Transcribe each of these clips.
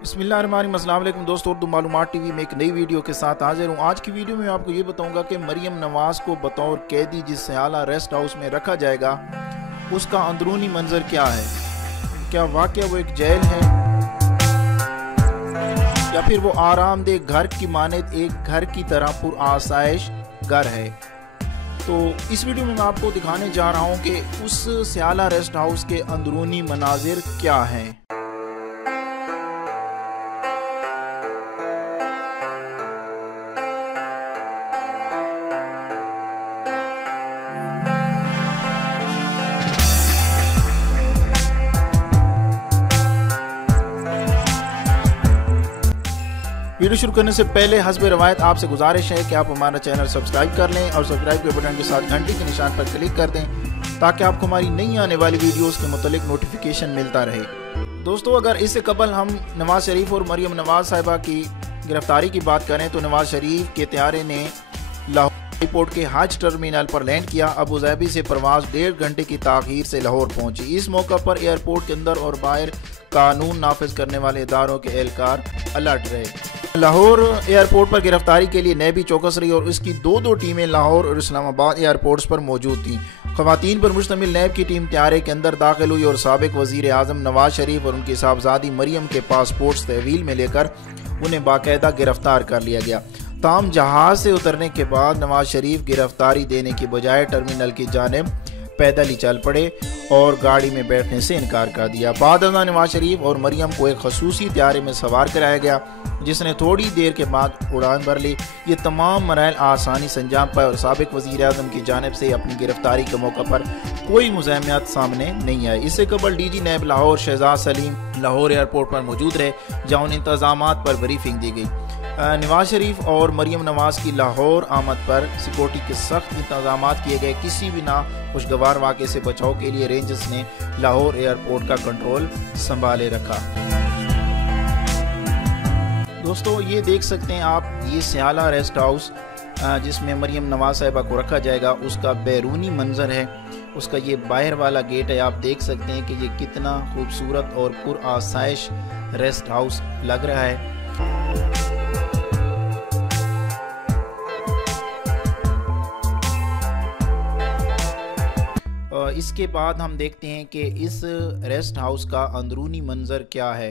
बिस्मिल्लाहिर्रहमानिर्रहीम। अस्सलाम वालेकुम दोस्तों, उर्दू मालूमात टीवी में एक नई वीडियो के साथ हाजिर हूँ। आज की वीडियो में मैं आपको ये बताऊंगा कि मरियम नवाज़ को बतौर कैदी जिस सयाला रेस्ट हाउस में रखा जाएगा उसका अंदरूनी मंजर क्या है। क्या वाकई वो एक जेल है या फिर वो आरामदेह घर की मानद एक घर की तरह पुरआसाइश घर है। तो इस वीडियो में मैं आपको दिखाने जा रहा हूँ कि उस सयाला रेस्ट हाउस के अंदरूनी मनाजिर क्या हैं। वीडियो शुरू करने से पहले हस्ब रवायत आपसे गुजारिश है कि आप हमारा चैनल सब्सक्राइब कर लें और सब्सक्राइब के बटन के साथ घंटी के निशान पर क्लिक कर दें ताकि आपको हमारी नई आने वाली वीडियोस के मुतालिक नोटिफिकेशन मिलता रहे। दोस्तों, अगर इससे कबल हम नवाज शरीफ और मरियम नवाज साहिबा की गिरफ्तारी की बात करें तो नवाज शरीफ के त्यारे ने लाहौर एयरपोर्ट के हज टर्मिनल पर लैंड किया। अबूधाबी से परवाज 1.5 घंटे की ताखीर से लाहौर पहुंची। इस मौका पर एयरपोर्ट के अंदर और बाहर कानून नाफिज करने वाले इदारों के एहलकार अलर्ट रहे। लाहौर एयरपोर्ट पर गिरफ्तारी के लिए नैबी चौकस रही और इसकी दो टीमें लाहौर और इस्लामाबाद एयरपोर्ट्स पर मौजूद थीं। खवातीन पर मुश्तमिल नैब की टीम त्यारे के अंदर दाखिल हुई और साबिक वजीर आजम नवाज शरीफ और उनकी साहबजादी मरियम के पासपोर्ट्स तहवील में लेकर उन्हें बाकायदा गिरफ्तार कर लिया गया। ताम जहाज से उतरने के बाद नवाज शरीफ गिरफ्तारी देने की बजाय टर्मिनल की जानिब पैदल ही चल पड़े और गाड़ी में बैठने से इनकार कर दिया। बाद नवाज शरीफ और मरियम को एक खसूसी त्यारे में सवार कराया गया जिसने थोड़ी देर के बाद उड़ान भर ली। ये तमाम मराइल आसानी से अंजाम पाए और साबिक वज़ीर आज़म की जानिब से अपनी गिरफ्तारी के मौका पर कोई मुज़ाहमत सामने नहीं आई। इससे कबल DG NAB Lahore Shahzad Salim Lahore airport पर मौजूद रहे जहाँ उन इंतजामात पर ब्रीफिंग दी गई। नवाज शरीफ और मरियम नवाज की लाहौर आमद पर सिक्योरिटी के सख्त इंतजाम किए गए। किसी भी ना खुशगवार वाक़े से बचाव के लिए रेंजर्स ने लाहौर एयरपोर्ट का कंट्रोल संभाले रखा। दोस्तों, ये देख सकते हैं आप, ये सयाला रेस्ट हाउस जिसमें मरियम नवाज साहिबा को रखा जाएगा उसका बैरूनी मंजर है। उसका ये बाहर वाला गेट है। आप देख सकते हैं कि ये कितना खूबसूरत और पुरआसाइश रेस्ट हाउस लग रहा है। इसके बाद हम देखते हैं कि इस रेस्ट हाउस का अंदरूनी मंजर क्या है।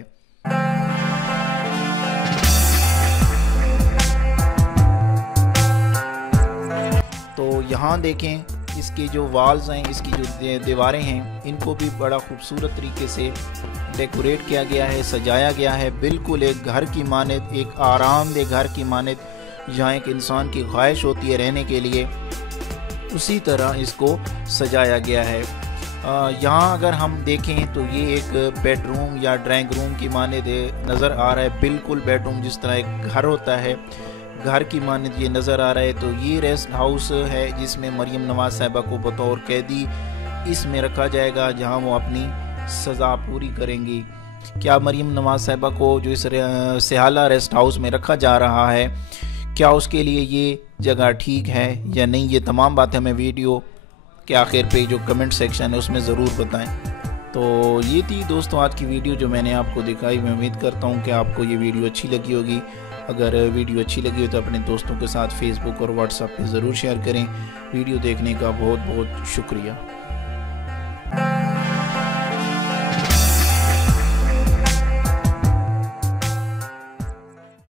तो यहाँ देखें, इसके जो वॉल्स हैं, इसकी जो दीवारें हैं, इनको भी बड़ा खूबसूरत तरीके से डेकोरेट किया गया है, सजाया गया है। बिल्कुल एक घर की मानद, एक आरामदेह घर की मानद, जहाँ एक इंसान की ख्वाहिश होती है रहने के लिए, उसी तरह इसको सजाया गया है। यहाँ अगर हम देखें तो ये एक बेडरूम या ड्राइंग रूम की मानद नज़र आ रहा है। बिल्कुल बेडरूम जिस तरह एक घर होता है, घर की मानद ये नज़र आ रहा है। तो ये रेस्ट हाउस है जिसमें मरियम नवाज साहिबा को बतौर कैदी इसमें रखा जाएगा जहाँ वो अपनी सज़ा पूरी करेंगी। क्या मरियम नवाज साहिबा को जो इस सयाला रेस्ट हाउस में रखा जा रहा है, क्या उसके लिए ये जगह ठीक है या नहीं, ये तमाम बातें हमें वीडियो के आखिर पे जो कमेंट सेक्शन है उसमें ज़रूर बताएं। तो ये थी दोस्तों आज की वीडियो जो मैंने आपको दिखाई। मैं उम्मीद करता हूँ कि आपको ये वीडियो अच्छी लगी होगी। अगर वीडियो अच्छी लगी हो तो अपने दोस्तों के साथ फेसबुक और व्हाट्सएप पे ज़रूर शेयर करें। वीडियो देखने का बहुत बहुत शुक्रिया।